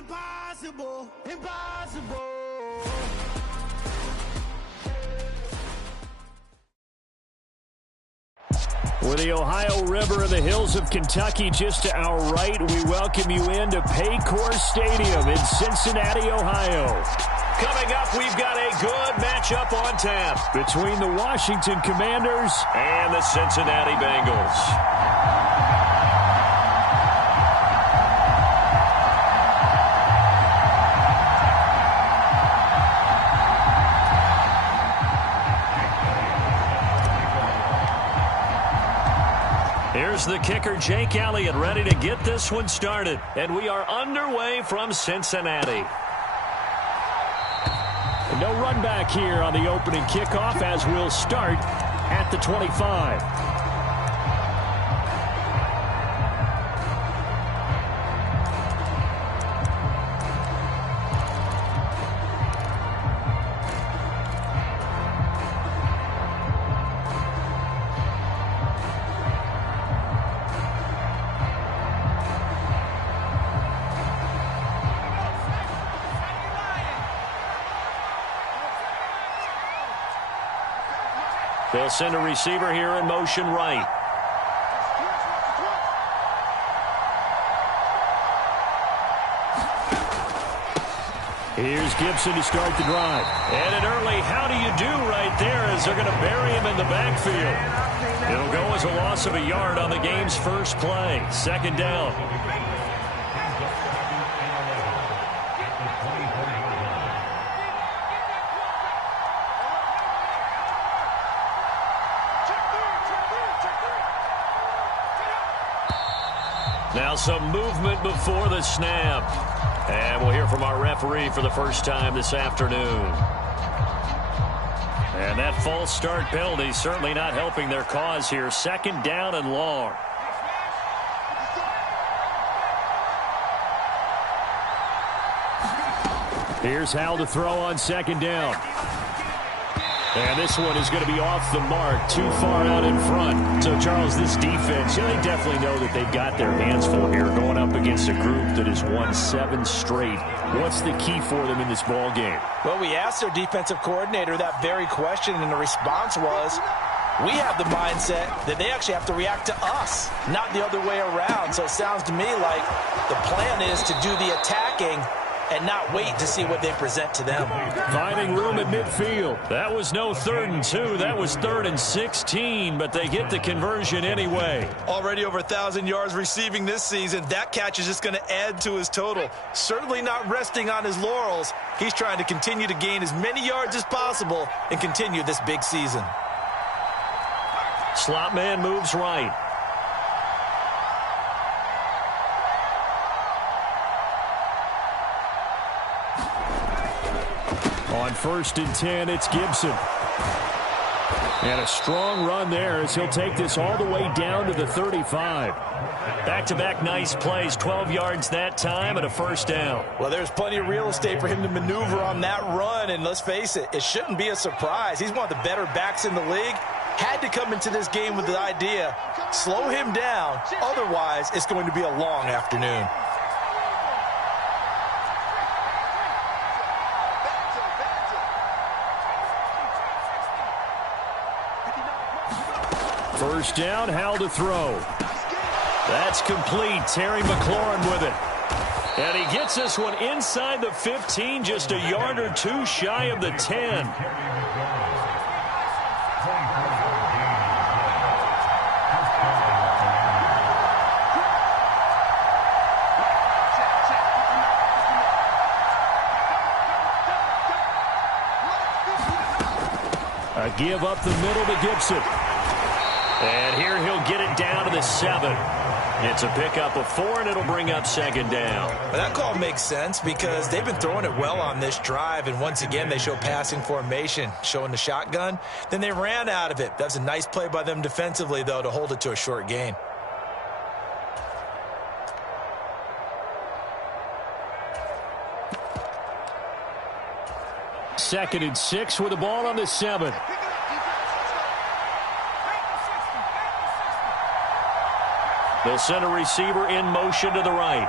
Impossible, impossible. With the Ohio River and the hills of Kentucky just to our right, we welcome you into Paycor Stadium in Cincinnati, Ohio. Coming up, we've got a good matchup on tap between the Washington Commanders and the Cincinnati Bengals. Here's the kicker, Jake Elliott, ready to get this one started. And we are underway from Cincinnati. No run back here on the opening kickoff as we'll start at the 25. They'll send a receiver here in motion right. Here's Gibson to start the drive. And an early how do you do right there as they're going to bury him in the backfield. It'll go as a loss of a yard on the game's first play. Second down. Now some movement before the snap. And we'll hear from our referee for the first time this afternoon. And that false start penalty certainly not helping their cause here. Second down and long. Here's Hal to throw on second down. And this one is going to be off the mark, too far out in front. So, Charles, this defense, they definitely know that they've got their hands full here going up against a group that has won 7 straight. What's the key for them in this ball game? Well, we asked their defensive coordinator that very question, and the response was, we have the mindset that they actually have to react to us, not the other way around. So it sounds to me like the plan is to do the attacking and not wait to see what they present to them. Finding room at midfield. That was no 3rd and 2. That was 3rd and 16, but they get the conversion anyway. Already over 1,000 yards receiving this season. That catch is just going to add to his total. Certainly not resting on his laurels. He's trying to continue to gain as many yards as possible and continue this big season. Slot man moves right. On 1st and 10, it's Gibson. And a strong run there as he'll take this all the way down to the 35. Back-to-back nice plays, 12 yards that time and a first down. Well, there's plenty of real estate for him to maneuver on that run, and let's face it, it shouldn't be a surprise. He's one of the better backs in the league. Had to come into this game with the idea, slow him down, otherwise it's going to be a long afternoon. First down, Hal to throw. That's complete. Terry McLaurin with it. And he gets this one inside the 15, just a yard or two shy of the 10. A give up the middle to Gibson. And here he'll get it down to the 7. It's a pickup of 4, and it'll bring up second down. Well, that call makes sense because they've been throwing it well on this drive, and once again they show passing formation, showing the shotgun. Then they ran out of it. That's a nice play by them defensively, though, to hold it to a short gain. Second and 6 with the ball on the 7. They'll send a receiver in motion to the right.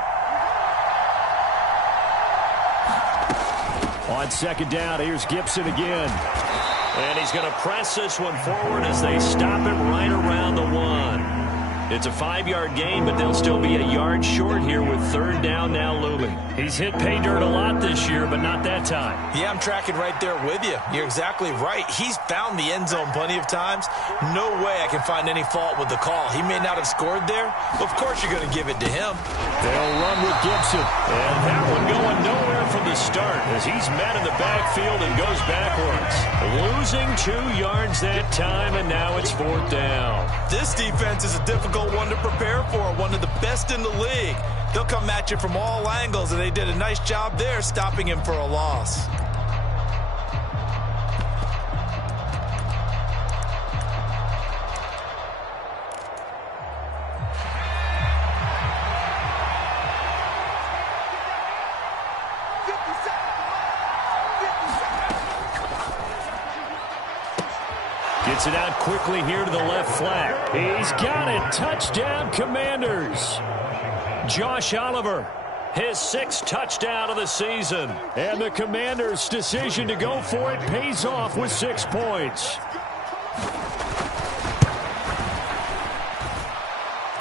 On second down, here's Gibson again. And he's going to press this one forward as they stop it right around the 1. It's a 5-yard gain, but they'll still be a yard short here with third down now looming. He's hit pay dirt a lot this year, but not that time. Yeah, I'm tracking right there with you. You're exactly right. He's found the end zone plenty of times. No way I can find any fault with the call. He may not have scored there, but of course you're going to give it to him. They'll run with Gibson. And that one going nowhere from the start as he's met in the backfield and goes backwards. Losing 2 yards that time, and now it's fourth down. This defense is a difficult one to prepare for, one of the best in the league. They'll come at you from all angles, and they did a nice job there stopping him for a loss. Gets it out quickly here to the left flat. He's got it. Touchdown, Commanders. Josh Oliver, his 6th touchdown of the season. And the Commanders' decision to go for it pays off with 6 points.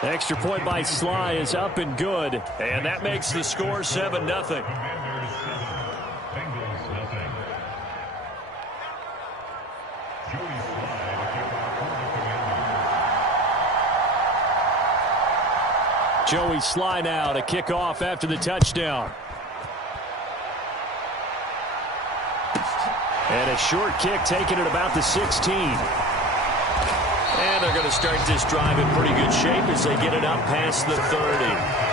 Extra point by Sly is up and good. And that makes the score 7-0. Joey Sly now to kick off after the touchdown. And a short kick taken at about the 16. And they're going to start this drive in pretty good shape as they get it up past the 30.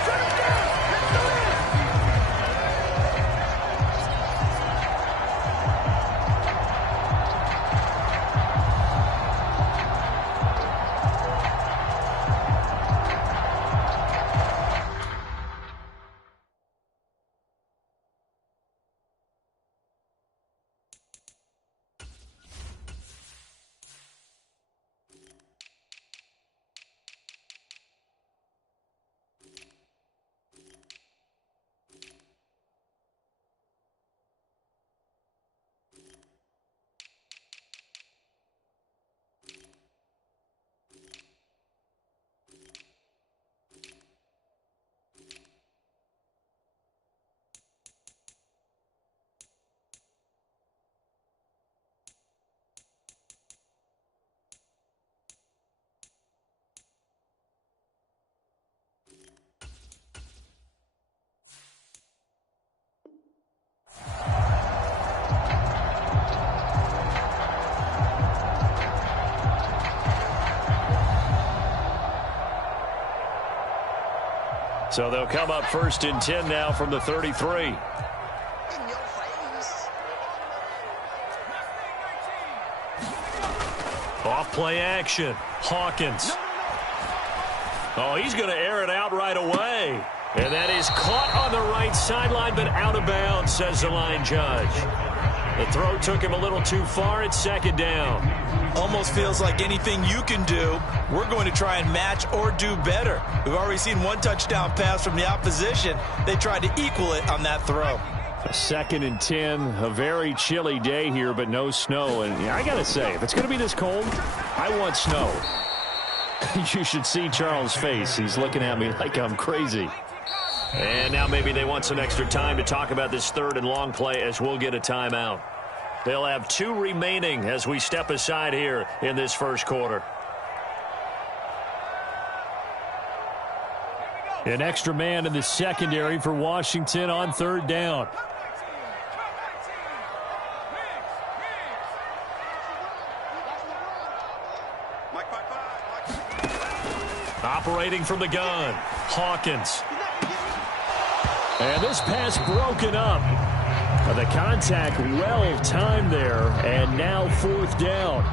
So they'll come up 1st and 10 now from the 33. Off play action. Hawkins. Oh, he's going to air it out right away. And that is caught on the right sideline, but out of bounds, says the line judge. The throw took him a little too far. It's 2nd down. Almost feels like anything you can do, we're going to try and match or do better. We've already seen 1 touchdown pass from the opposition. They tried to equal it on that throw. A 2nd and 10, a very chilly day here, but no snow. And I got to say, if it's going to be this cold, I want snow. You should see Charles' face. He's looking at me like I'm crazy. And now maybe they want some extra time to talk about this 3rd and long play as we'll get a timeout. They'll have 2 remaining as we step aside here in this first quarter. An extra man in the secondary for Washington on 3rd down. Operating from the gun, Hawkins. And this pass broken up. The contact well timed there, and now 4th down.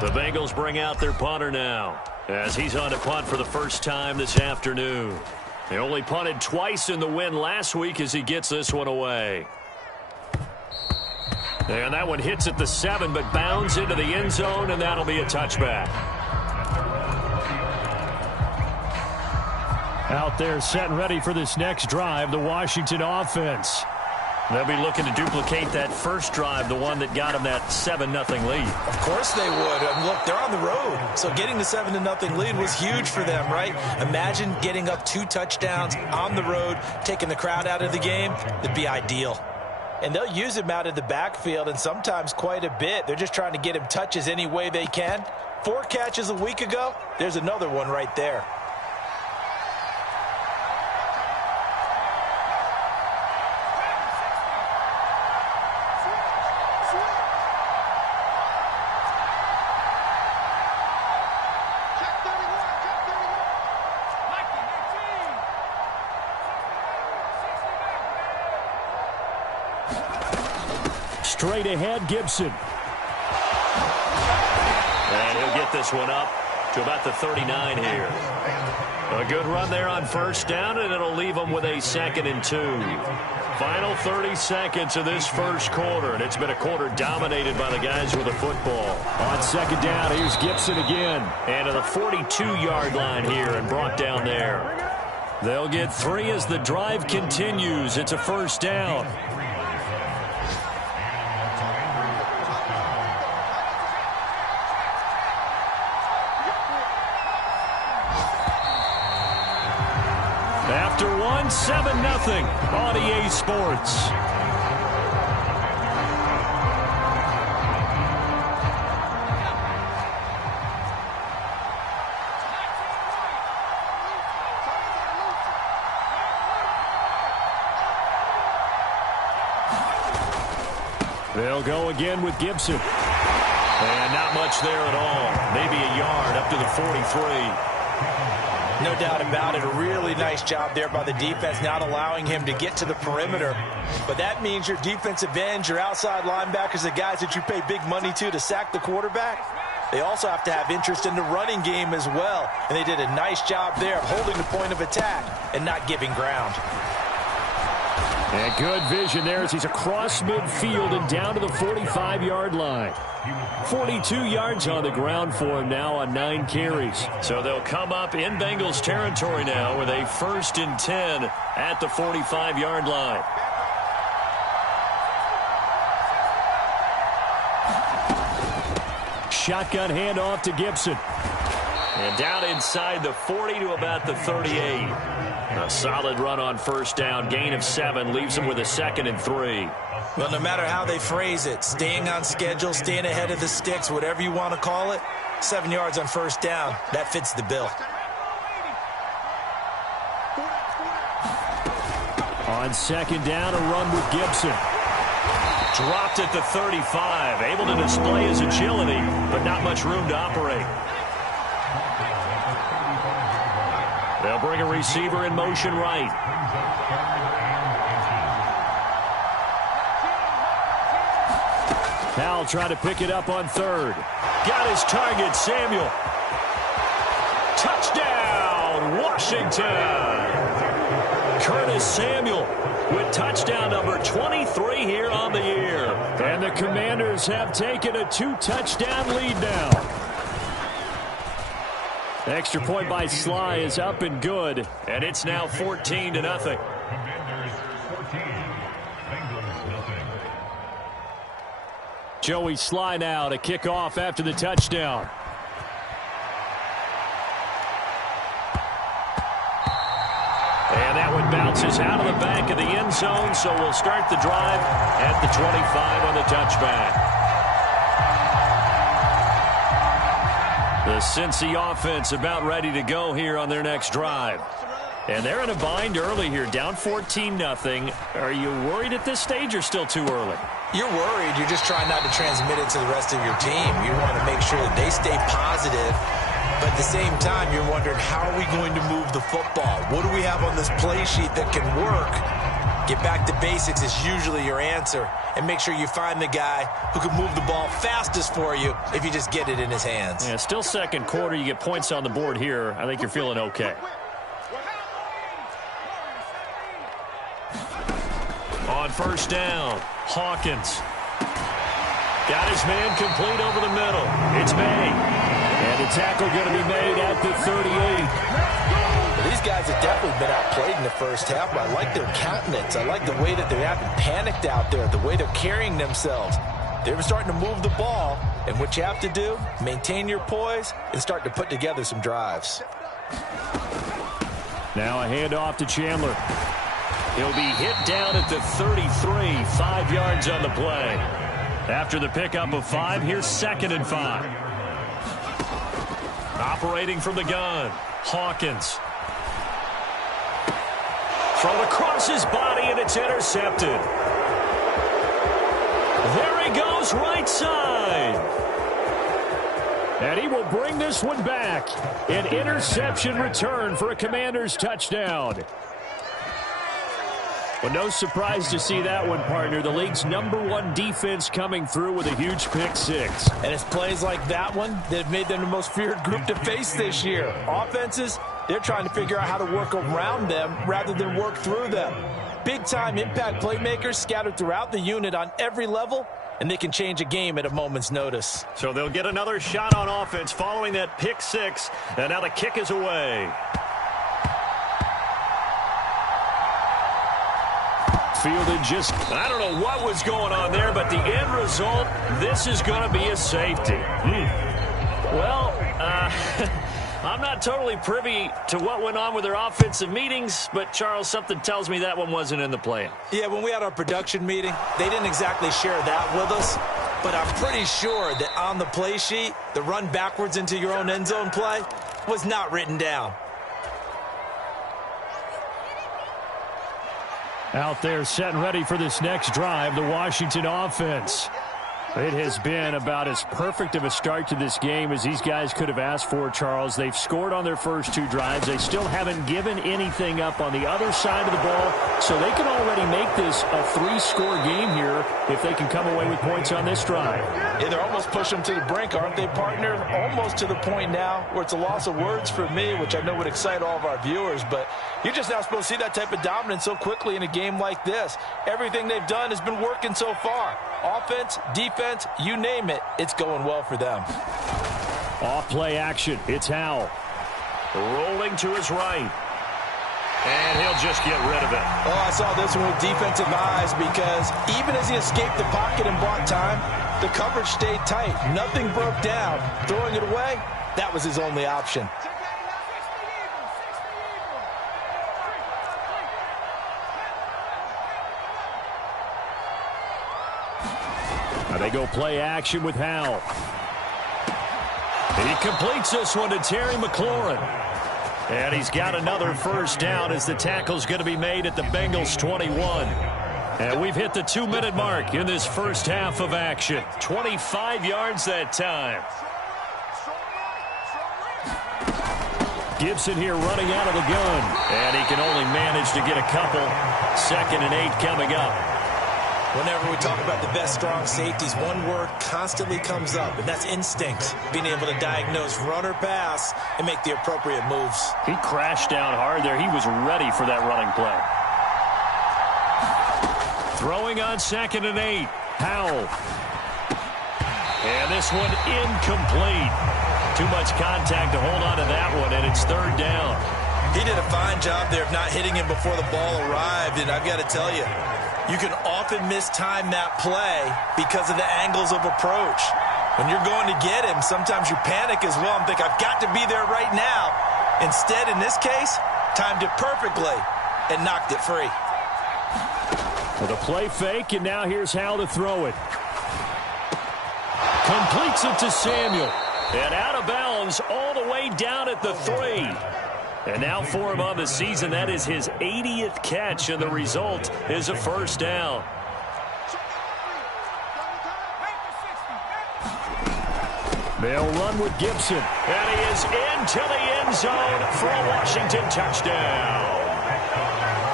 The Bengals bring out their punter now as he's on to punt for the first time this afternoon. They only punted twice in the win last week as he gets this one away. And that one hits at the 7, but bounds into the end zone, and that'll be a touchback. Out there set and ready for this next drive, the Washington offense. They'll be looking to duplicate that first drive, the one that got them that 7-0 lead. Of course they would. Look, they're on the road. So getting the 7-0 lead was huge for them, right? Imagine getting up 2 touchdowns on the road, taking the crowd out of the game. It'd be ideal. And they'll use him out of the backfield, and sometimes quite a bit. They're just trying to get him touches any way they can. 4 catches a week ago. There's another one right there. Straight ahead, Gibson. And he'll get this one up to about the 39 here. A good run there on first down, and it'll leave them with a 2nd and 2. Final 30 seconds of this first quarter, and it's been a quarter dominated by the guys with the football. On 2nd down, here's Gibson again. And to the 42-yard line here and brought down there. They'll get 3 as the drive continues. It's a first down. After 7-0 on EA Sports. They'll go again with Gibson. And not much there at all. Maybe a yard up to the 43. No doubt about it. A really nice job there by the defense, not allowing him to get to the perimeter. But that means your defensive ends, your outside linebackers, the guys that you pay big money to sack the quarterback, they also have to have interest in the running game as well. And they did a nice job there of holding the point of attack and not giving ground. And good vision there as he's across midfield and down to the 45-yard line. 42 yards on the ground for him now on 9 carries. So they'll come up in Bengals territory now with a 1st and 10 at the 45-yard line. Shotgun handoff to Gibson. And down inside the 40 to about the 38. A solid run on first down. Gain of 7 leaves him with a 2nd and 3. Well, no matter how they phrase it, staying on schedule, staying ahead of the sticks, whatever you want to call it, 7 yards on first down, that fits the bill. On 2nd down, a run with Gibson. Dropped at the 35, able to display his agility, but not much room to operate. They'll bring a receiver in motion right. Powell trying to pick it up on 3rd. Got his target, Samuel. Touchdown, Washington. Curtis Samuel with touchdown number 23 here on the year. And the Commanders have taken a 2-touchdown lead now. The extra point by Sly is up and good, and it's now 14-0. Joey Sly now to kick off after the touchdown. And that one bounces out of the back of the end zone, so we'll start the drive at the 25 on the touchback. The Cincy offense about ready to go here on their next drive. And they're in a bind early here, down 14-0. Are you worried at this stage or still too early? You're worried. You're just trying not to transmit it to the rest of your team. You want to make sure that they stay positive. But at the same time, you're wondering, how are we going to move the football? What do we have on this play sheet that can work? Get back to basics is usually your answer. And make sure you find the guy who can move the ball fastest for you if you just get it in his hands. Yeah, still second quarter. You get points on the board here. I think you're feeling okay. On first down, Hawkins. Got his man complete over the middle. It's May. And the tackle going to be made at the 38. These guys have definitely been outplayed in the first half, but I like their countenance. I like the way that they haven't panicked out there, the way they're carrying themselves. They're starting to move the ball, and what you have to do, maintain your poise and start to put together some drives. Now a handoff to Chandler. He'll be hit down at the 33, 5 yards on the play. After the pickup of 5, here's 2nd and 5. Operating from the gun, Hawkins. Thrown across his body, and it's intercepted. There he goes, right side. And he will bring this one back. An interception return for a Commanders touchdown. Well, no surprise to see that one, partner. The league's #1 defense coming through with a huge pick 6. And it's plays like that one that have made them the most feared group to face this year. Offenses, they're trying to figure out how to work around them rather than work through them. Big-time impact playmakers scattered throughout the unit on every level, and they can change a game at a moment's notice. So they'll get another shot on offense following that pick 6, and now the kick is away. Fielded just, I don't know what was going on there, but the end result, this is going to be a safety. Well, I'm not totally privy to what went on with their offensive meetings, but, Charles, something tells me that one wasn't in the plan. Yeah, when we had our production meeting, they didn't exactly share that with us, but I'm pretty sure that on the play sheet, the run backwards into your own end zone play was not written down. Out there set and ready for this next drive, the Washington offense. It has been about as perfect of a start to this game as these guys could have asked for, Charles. They've scored on their first 2 drives. They still haven't given anything up on the other side of the ball, so they can already make this a 3-score game here if they can come away with points on this drive. Yeah, they're almost pushing them to the brink, aren't they, partner? Almost to the point now where it's a loss of words for me, which I know would excite all of our viewers, but you're just not supposed to see that type of dominance so quickly in a game like this. Everything they've done has been working so far. Offense, defense, you name it, it's going well for them. Off play action, it's Howell. Rolling to his right. And he'll just get rid of it. Oh, I saw this one with defensive eyes because even as he escaped the pocket and bought time, the coverage stayed tight. Nothing broke down. Throwing it away, that was his only option. Now they go play action with Howell. He completes this one to Terry McLaurin. And he's got another first down as the tackle's going to be made at the Bengals 21. And we've hit the 2-minute mark in this first half of action. 25 yards that time. Gibson here running out of the gun. And he can only manage to get a couple. 2nd and 8 coming up. Whenever we talk about the best strong safeties, one word constantly comes up, and that's instinct. Being able to diagnose run or pass and make the appropriate moves. He crashed down hard there. He was ready for that running play. Throwing on 2nd and 8. Howell. And this one incomplete. Too much contact to hold on to that one, and it's 3rd down. He did a fine job there of not hitting him before the ball arrived, and I've got to tell you, you can often mistime that play because of the angles of approach. When you're going to get him, sometimes you panic as well and think, I've got to be there right now. Instead, in this case, timed it perfectly and knocked it free. With a play fake, and now here's how to throw it. Completes it to Samuel. And out of bounds all the way down at the 3. And now for him on the season, that is his 80th catch, and the result is a first down. They'll run with Gibson, and he is into the end zone for a Washington touchdown.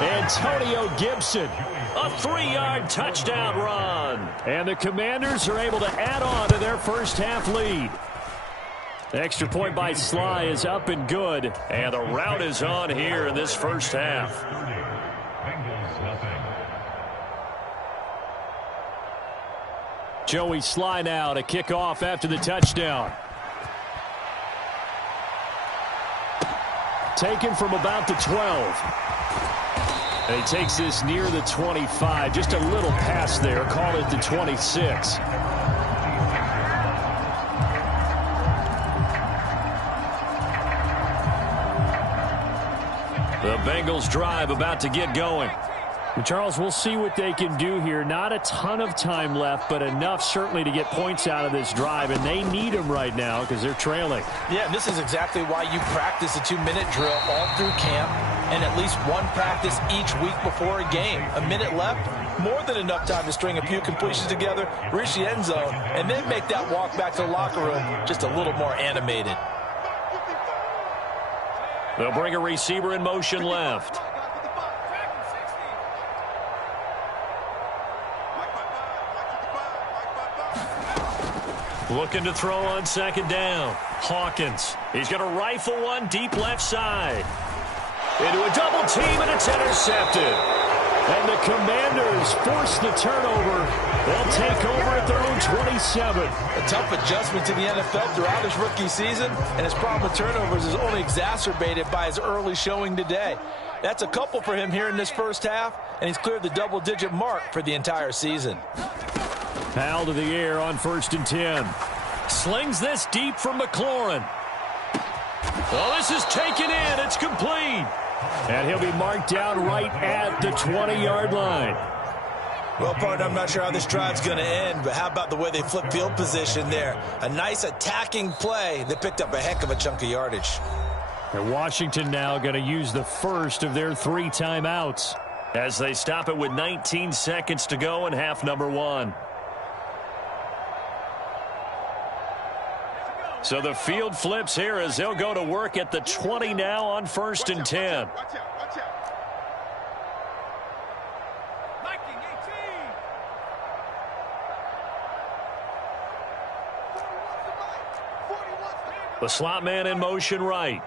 Antonio Gibson, a 3-yard touchdown run. And the Commanders are able to add on to their first half lead. The extra point by Sly is up and good, and the rout is on here in this first half. Joey Sly now to kick off after the touchdown. Taken from about the 12. And he takes this near the 25. Just a little pass there. Call it the 26. The Bengals drive about to get going. And Charles, we'll see what they can do here. Not a ton of time left, but enough certainly to get points out of this drive, and they need them right now because they're trailing. Yeah, and this is exactly why you practice a 2-minute drill all through camp and at least one practice each week before a game. A minute left, more than enough time to string a few completions together, reach the end zone, and then make that walk back to the locker room just a little more animated. They'll bring a receiver in motion left. Looking to throw on second down. Hawkins. He's going to rifle one deep left side. Into a double team, and it's intercepted. And the Commanders force the turnover. They'll take over at their own 27. A tough adjustment to the NFL throughout his rookie season, and his problem with turnovers is only exacerbated by his early showing today. That's a couple for him here in this first half, and he's cleared the double-digit mark for the entire season. Powell to the air on 1st and 10. Slings this deep from McLaurin. Oh, this is taken in. It's complete. And he'll be marked down right at the 20-yard line. Well, partner, I'm not sure how this drive's going to end, but how about the way they flip field position there? A nice attacking play. They picked up a heck of a chunk of yardage. And Washington now going to use the first of their 3 timeouts as they stop it with 19 seconds to go in half number 1. So the field flips here as they'll go to work at the 20 now on 1st and 10. The slot man in motion right.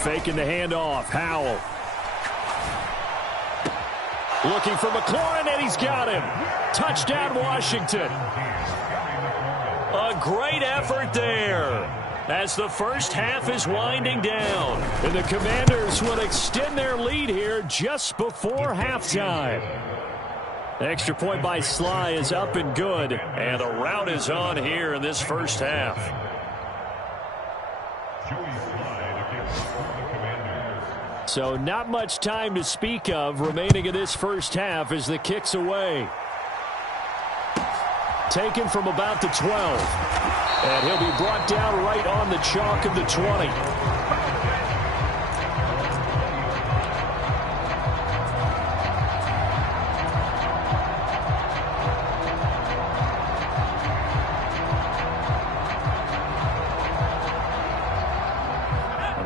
Faking the handoff. Howell. Looking for McLaurin, and he's got him. Touchdown, Washington. A great effort there as the first half is winding down. And the Commanders will extend their lead here just before halftime. The extra point by Sly is up and good. And a rout is on here in this first half. So not much time to speak of remaining in this first half as the kick's away. Taken from about the 12. And he'll be brought down right on the chalk of the 20.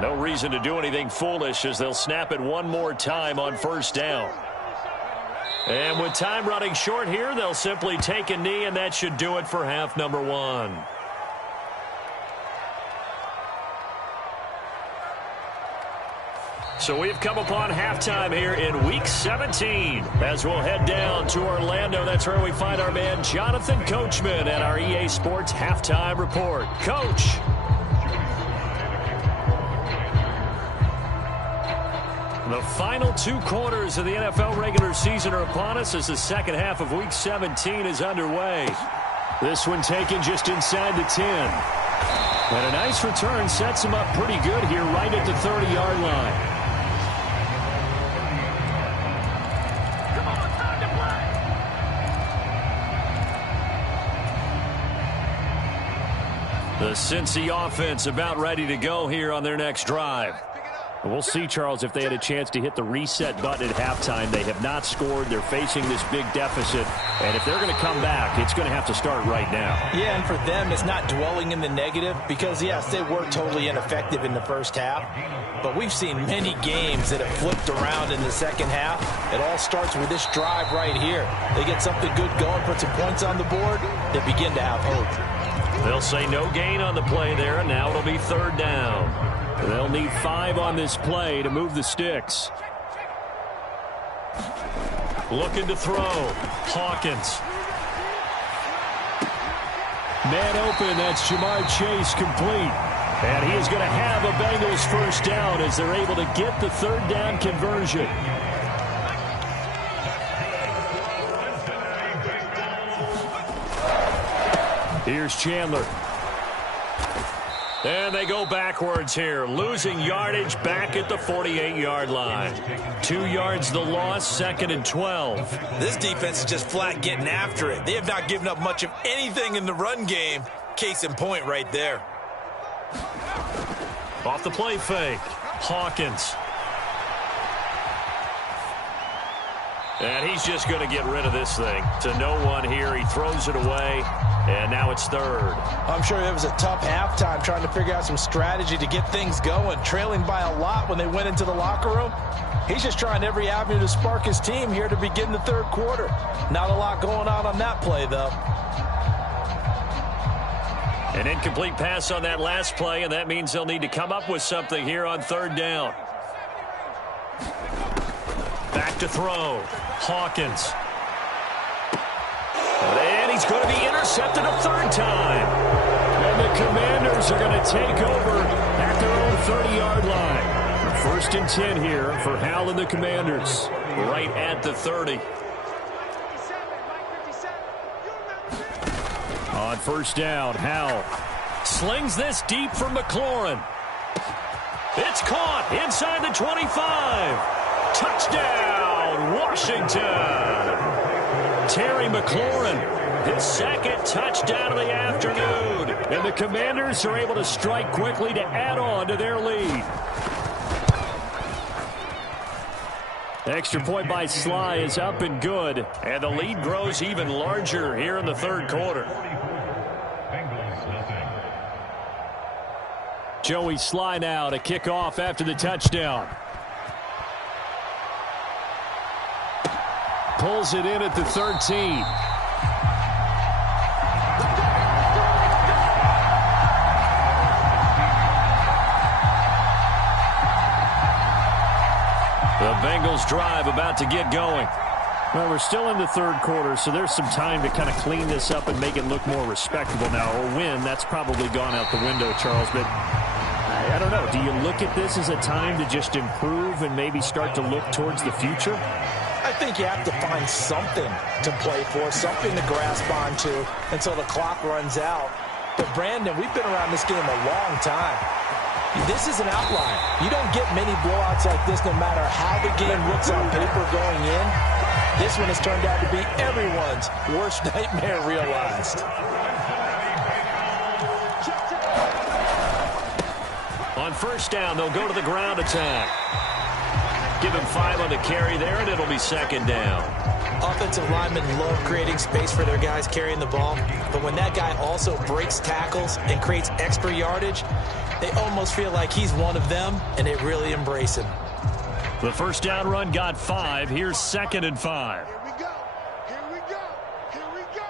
No reason to do anything foolish as they'll snap it one more time on 1st down. And with time running short here, they'll simply take a knee, and that should do it for half number 1. So we've come upon halftime here in Week 17. As we'll head down to Orlando, that's where we find our man Jonathan Coachman at our EA Sports Halftime Report. Coach. The final 2 quarters of the NFL regular season are upon us as the second half of Week 17 is underway. This one taken just inside the 10. And a nice return sets him up pretty good here right at the 30-yard line. The Cincy offense about ready to go here on their next drive. We'll see, Charles, if they had a chance to hit the reset button at halftime. They have not scored. They're facing this big deficit. And if they're going to come back, it's going to have to start right now. Yeah, and for them, it's not dwelling in the negative because, yes, they were totally ineffective in the first half. But we've seen many games that have flipped around in the second half. It all starts with this drive right here. They get something good going, put some points on the board, they begin to have hope. They'll say no gain on the play there, and now it'll be 3rd down. They'll need 5 on this play to move the sticks. Looking to throw. Hawkins. Man open, that's Jamar Chase complete. And he is going to have a Bengals first down as they're able to get the third down conversion. Here's Chandler. And they go backwards here, losing yardage back at the 48-yard line. 2 yards the loss, 2nd and 12. This defense is just flat getting after it. They have not given up much of anything in the run game. Case in point right there. Off the play fake, Hawkins. And he's just going to get rid of this thing. To no one here, he throws it away, and now it's 3rd. I'm sure it was a tough halftime trying to figure out some strategy to get things going, trailing by a lot when they went into the locker room. He's just trying every avenue to spark his team here to begin the 3rd quarter. Not a lot going on that play, though. An incomplete pass on that last play, and that means they'll need to come up with something here on 3rd down. Back to throw. Hawkins. And he's going to be intercepted a 3rd time. And the Commanders are going to take over at their own 30-yard line. 1st and 10 here for Hal and the Commanders. Right at the 30. On 1st down, Hal slings this deep for McLaurin. It's caught inside the 25. Touchdown, Washington. Terry McLaurin, his 2nd touchdown of the afternoon. And the Commanders are able to strike quickly to add on to their lead. Extra point by Sly is up and good. And the lead grows even larger here in the 3rd quarter. Joey Sly now to kick off after the touchdown. Pulls it in at the 13. The Bengals drive about to get going. Well, we're still in the 3rd quarter, so there's some time to kind of clean this up and make it look more respectable now. A win, that's probably gone out the window, Charles, but I don't know. Do you look at this as a time to just improve and maybe start to look towards the future? I think you have to find something to play for, something to grasp onto until the clock runs out. But, Brandon, we've been around this game a long time. This is an outlier. You don't get many blowouts like this no matter how the game looks on paper going in. This one has turned out to be everyone's worst nightmare realized. On 1st down, they'll go to the ground attack. Give him 5 on the carry there, and it'll be 2nd down. Offensive linemen love creating space for their guys carrying the ball, but when that guy also breaks tackles and creates extra yardage, they almost feel like he's one of them, and they really embrace him. The 1st down run got 5. Here's 2nd and 5. Here we go. Here we go. Here we go.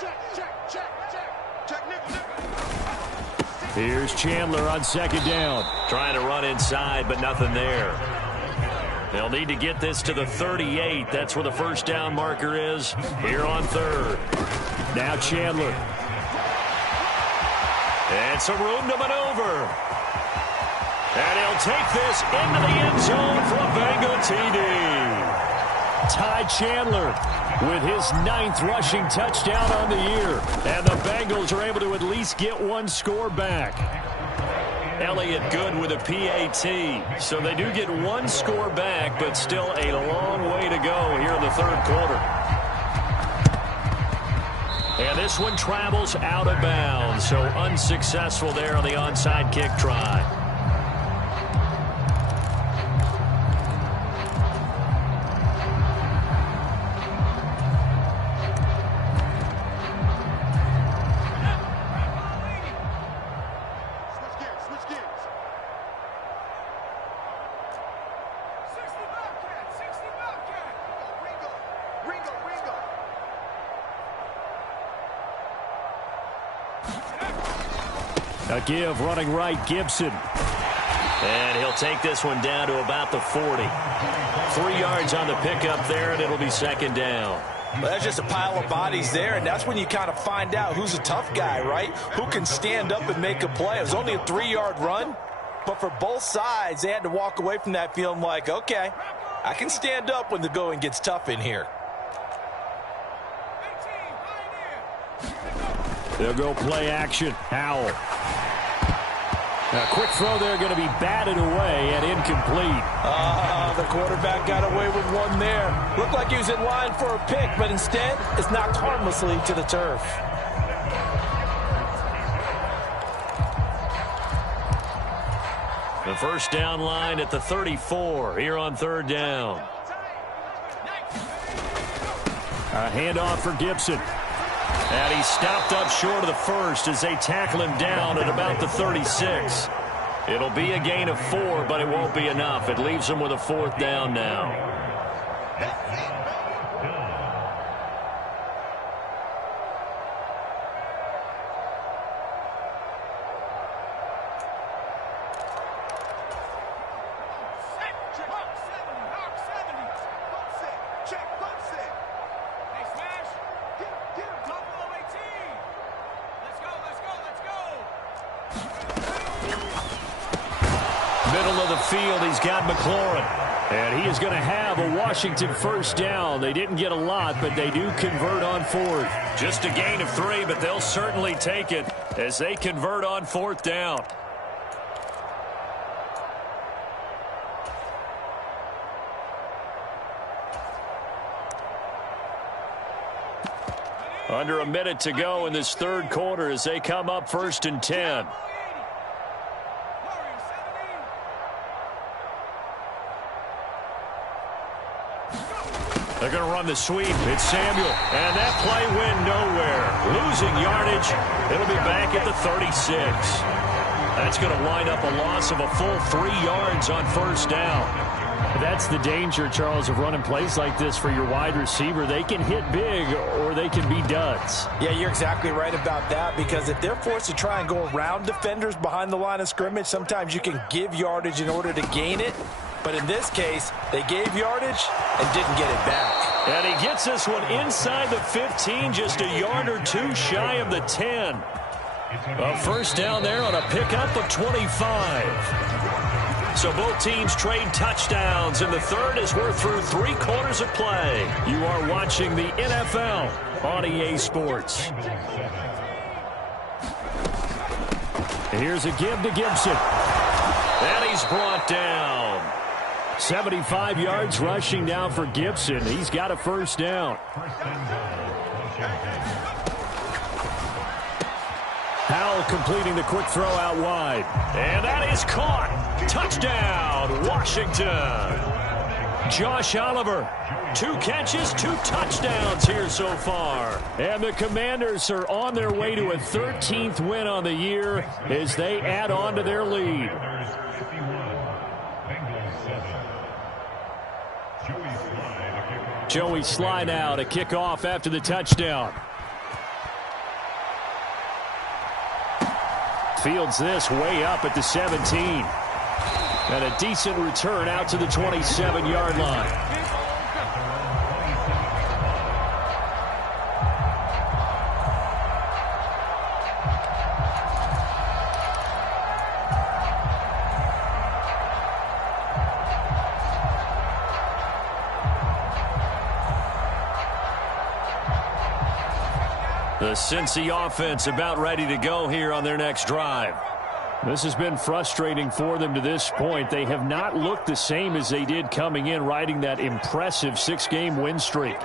Check, check, check, check. Check, nigga. Here's Chandler on 2nd down. Trying to run inside, but nothing there. They'll need to get this to the 38. That's where the 1st down marker is here on 3rd. Now Chandler. And some room to maneuver. And he'll take this into the end zone for a Bengal TD. Ty Chandler with his 9th rushing touchdown on the year. And the Bengals are able to at least get 1 score back. Elliott good with a PAT. So they do get 1 score back, but still a long way to go here in the 3rd quarter. And this one travels out of bounds, so unsuccessful there on the onside kick try. A give running right, Gibson. And he'll take this one down to about the 40. 3 yards on the pickup there, and it'll be 2nd down. Well, that's just a pile of bodies there, and that's when you kind of find out who's a tough guy, right? Who can stand up and make a play. It was only a 3-yard run, but for both sides, they had to walk away from that feeling like, okay, I can stand up when the going gets tough in here. They'll go play action. Howell. A quick throw there going to be batted away and incomplete. The quarterback got away with one there. Looked like he was in line for a pick, but instead it's knocked harmlessly to the turf. The first down line at the 34 here on third down. A handoff for Gibson. And he stopped up short of the first as they tackle him down at about the 36. It'll be a gain of 4, but it won't be enough. It leaves him with a 4th down now. He's got McLaurin, and he is going to have a Washington first down. They didn't get a lot, but they do convert on 4th. Just a gain of 3, but they'll certainly take it as they convert on 4th down. Under a minute to go in this third quarter as they come up 1st and 10. They're going to run the sweep. It's Samuel. And that play went nowhere. Losing yardage. It'll be back at the 36. That's going to wind up a loss of a full 3 yards on first down. That's the danger, Charles, of running plays like this for your wide receiver. They can hit big or they can be duds. Yeah, you're exactly right about that, because if they're forced to try and go around defenders behind the line of scrimmage, sometimes you can give yardage in order to gain it. But in this case, they gave yardage and didn't get it back. And he gets this one inside the 15, just a yard or 2 shy of the 10. A first down there on a pickup of 25. So both teams trade touchdowns in the third as we're through 3 quarters of play. You are watching the NFL on EA Sports. Here's a give to Gibson. And he's brought down. 75 yards rushing down for Gibson. He's got a first down. Howell completing the quick throw out wide. And that is caught. Touchdown, Washington. Josh Oliver, 2 catches, 2 touchdowns here so far. And the Commanders are on their way to a 13th win on the year as they add on to their lead. Joey Sly now to kick off after the touchdown. Fields this way up at the 17. And a decent return out to the 27-yard line. The Cincy offense about ready to go here on their next drive. This has been frustrating for them to this point. They have not looked the same as they did coming in, riding that impressive 6-game win streak.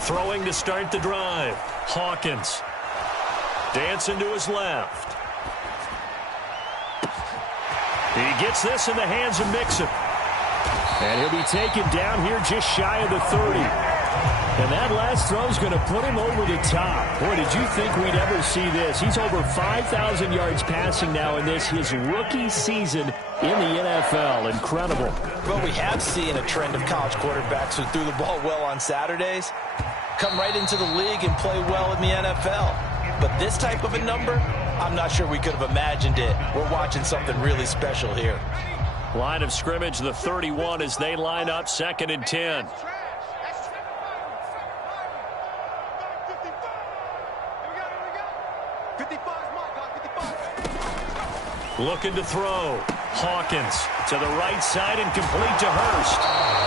Throwing to start the drive. Hawkins. Dancing to his left. He gets this in the hands of Mixon. And he'll be taken down here just shy of the 30. And that last throw is going to put him over the top. Boy, did you think we'd ever see this? He's over 5,000 yards passing now in this, his rookie season in the NFL. Incredible. Well, we have seen a trend of college quarterbacks who threw the ball well on Saturdays come right into the league and play well in the NFL. But this type of a number, I'm not sure we could have imagined it. We're watching something really special here. Line of scrimmage, the 31, as they line up 2nd and 10. Looking to throw. Hawkins to the right side and complete to Hurst.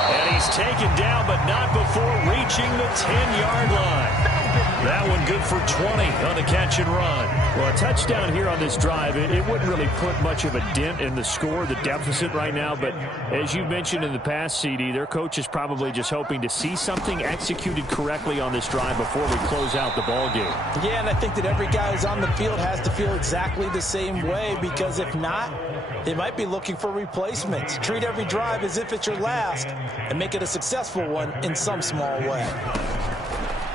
And he's taken down, but not before reaching the 10-yard line. That one good for 20 on the catch and run. Well, a touchdown here on this drive, it wouldn't really put much of a dent in the score, the deficit right now. But as you mentioned in the past, CD, their coach is probably just hoping to see something executed correctly on this drive before we close out the ball game. Yeah, and I think that every guy who's on the field has to feel exactly the same way, because if not, they might be looking for replacements. Treat every drive as if it's your last and make it a successful one in some small way.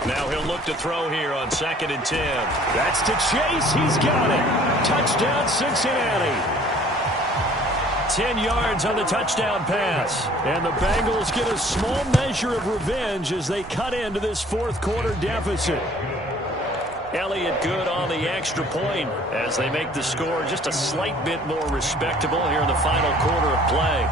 Now he'll look to throw here on 2nd and 10. That's to Chase. He's got it. Touchdown, Cincinnati. 10 yards on the touchdown pass. And the Bengals get a small measure of revenge as they cut into this fourth-quarter deficit. Elliott good on the extra point as they make the score just a slight bit more respectable here in the final quarter of play.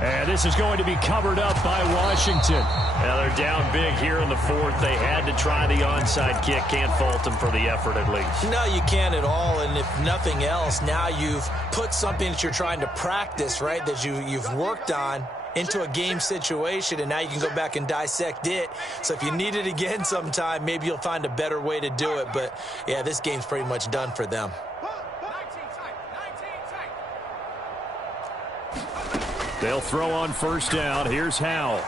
And this is going to be covered up by Washington. Now they're down big here in the fourth. They had to try the onside kick. Can't fault them for the effort at least. No, you can't at all. And if nothing else, now you've put something that you're trying to practice, right, that you've worked on into a game situation, and now you can go back and dissect it. So if you need it again sometime, maybe you'll find a better way to do it. But, yeah, this game's pretty much done for them. They'll throw on first down. Here's Howell.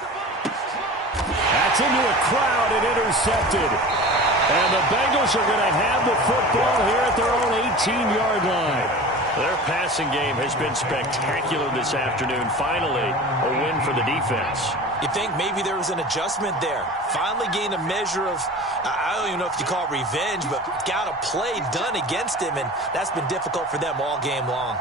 That's into a crowd and intercepted. And the Bengals are going to have the football here at their own 18-yard line. Their passing game has been spectacular this afternoon. Finally, a win for the defense. You think maybe there was an adjustment there. Finally gained a measure of, I don't even know if you call it revenge, but got a play done against him, and that's been difficult for them all game long.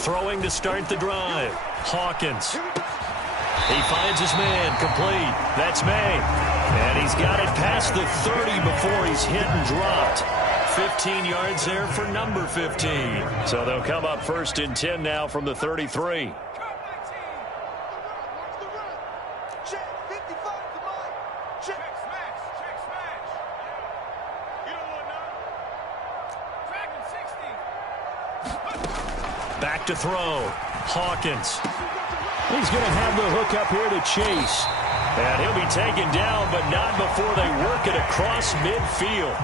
Throwing to start the drive. Hawkins. He finds his man, complete. That's May. And he's got it past the 30 before he's hit and dropped. 15 yards there for number 15. So they'll come up 1st and 10 now from the 33. Back to throw. Hawkins. He's going to have the hook up here to Chase. And he'll be taken down, but not before they work it across midfield.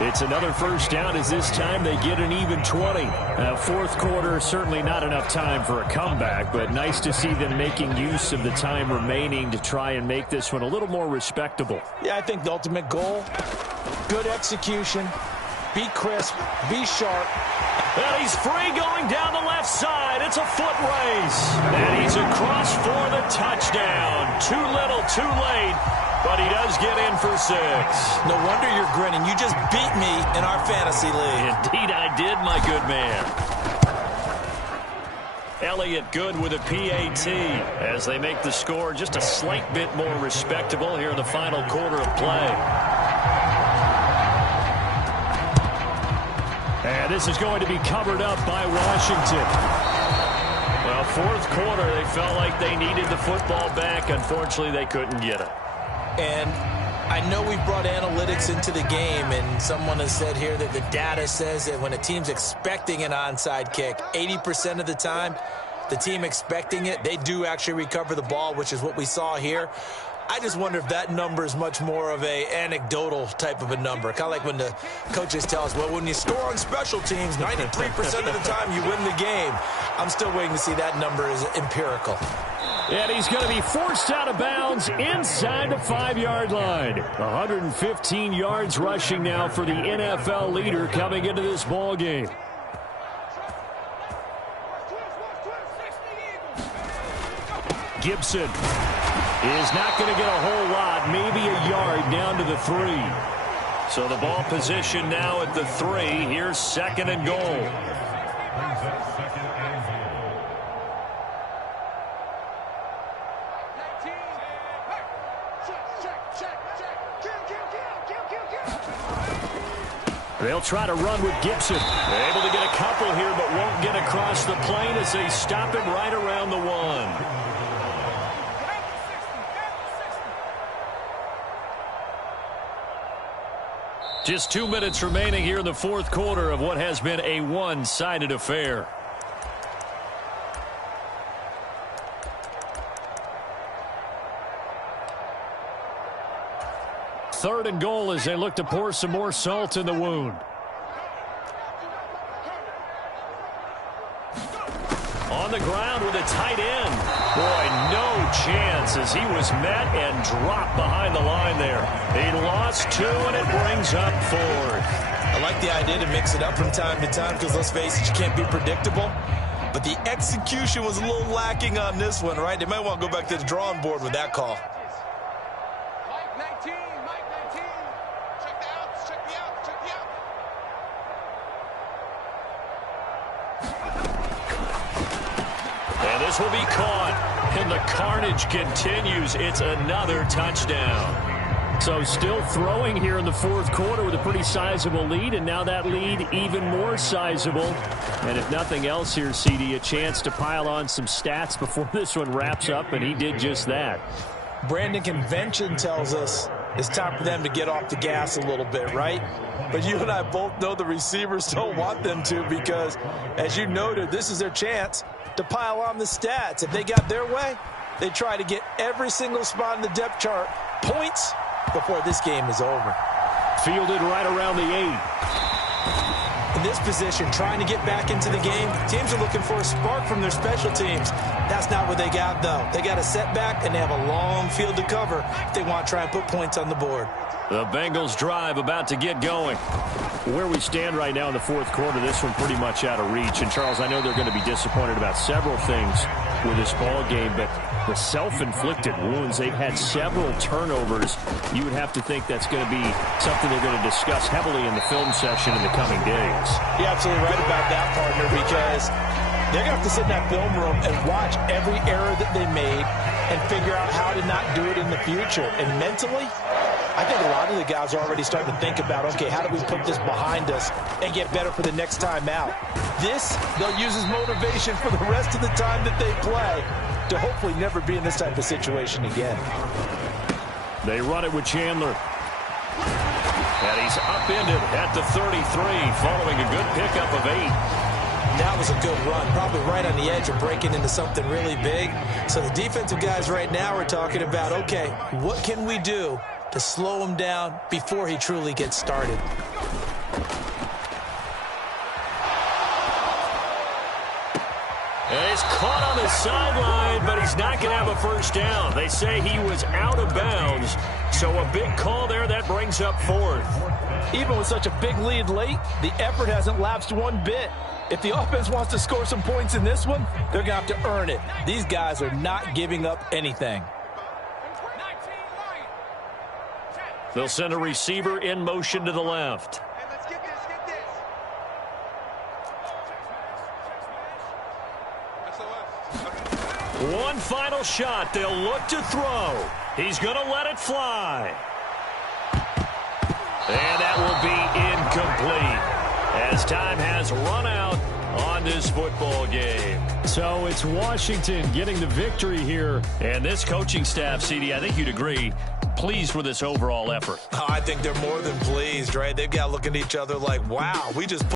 It's another first down as this time they get an even 20. Fourth quarter, certainly not enough time for a comeback, but nice to see them making use of the time remaining to try and make this one a little more respectable. Yeah, I think the ultimate goal, good execution, be crisp, be sharp. And he's free going down the left side. It's a foot race. And he's across for the touchdown. Too little, too late. But he does get in for 6. No wonder you're grinning. You just beat me in our fantasy league. Indeed I did, my good man. Elliott good with a PAT as they make the score just a slight bit more respectable here in the final quarter of play. And this is going to be covered up by Washington. Well, fourth quarter, they felt like they needed the football back. Unfortunately, they couldn't get it. And I know we've brought analytics into the game, and someone has said here that the data says that when a team's expecting an onside kick, 80% of the time, the team expecting it, they do actually recover the ball, which is what we saw here. I just wonder if that number is much more of a anecdotal type of a number. Kind of like when the coaches tell us, well, when you score on special teams, 93% of the time you win the game. I'm still waiting to see that number is empirical. And he's going to be forced out of bounds inside the 5-yard line. 115 yards rushing now for the NFL leader coming into this ball game. Gibson is not going to get a whole lot, maybe a yard down to the 3. So the ball position now at the 3. Here's 2nd and goal. They'll try to run with Gibson. Able to get a couple here, but won't get across the plane as they stop him right around the 1. Just 2 minutes remaining here in the fourth quarter of what has been a one-sided affair. Third and goal as they look to pour some more salt in the wound. On the ground with a tight end. Boy, no chance as he was met and dropped behind the line there. He lost 2, and it brings up 4th. I like the idea to mix it up from time to time because, let's face it, you can't be predictable. But the execution was a little lacking on this one, right? They might want to go back to the drawing board with that call. And this will be caught, and the carnage continues. It's another touchdown. So still throwing here in the fourth quarter with a pretty sizable lead, and now that lead even more sizable. And if nothing else here, CD, a chance to pile on some stats before this one wraps up, and he did just that. Brandon, convention tells us it's time for them to get off the gas a little bit, right? But you and I both know the receivers don't want them to because, as you noted, this is their chance to pile on the stats. If they got their way, they try to get every single spot in the depth chart points before this game is over. Fielded right around the 8. In this position, trying to get back into the game, teams are looking for a spark from their special teams. That's not what they got, though. They got a setback, and they have a long field to cover if they want to try and put points on the board. The Bengals drive about to get going. Where we stand right now in the fourth quarter, this one pretty much out of reach. And, Charles, I know they're going to be disappointed about several things with this ball game, but the self-inflicted wounds, they've had several turnovers. You would have to think that's going to be something they're going to discuss heavily in the film session in the coming days. You're absolutely right about that, partner, because they're going to have to sit in that film room and watch every error that they made and figure out how to not do it in the future. And mentally, I think a lot of the guys are already starting to think about, okay, how do we put this behind us and get better for the next time out? This, they'll use as motivation for the rest of the time that they play to hopefully never be in this type of situation again. They run it with Chandler. And he's upended at the 33 following a good pickup of 8. That was a good run, probably right on the edge of breaking into something really big. So the defensive guys right now are talking about, okay, what can we do to slow him down before he truly gets started? And he's caught on the sideline, but he's not going to have a first down. They say he was out of bounds, so a big call there that brings up 4th. Even with such a big lead late, the effort hasn't lapsed one bit. If the offense wants to score some points in this one, they're going to have to earn it. These guys are not giving up anything. They'll send a receiver in motion to the left. One final shot. They'll look to throw. He's going to let it fly. And that will be incomplete as time has run out on this football game. So it's Washington getting the victory here. And this coaching staff, CD, I think you'd agree, pleased with this overall effort. Oh, I think they're more than pleased, right? They've got to look at each other like, wow, we just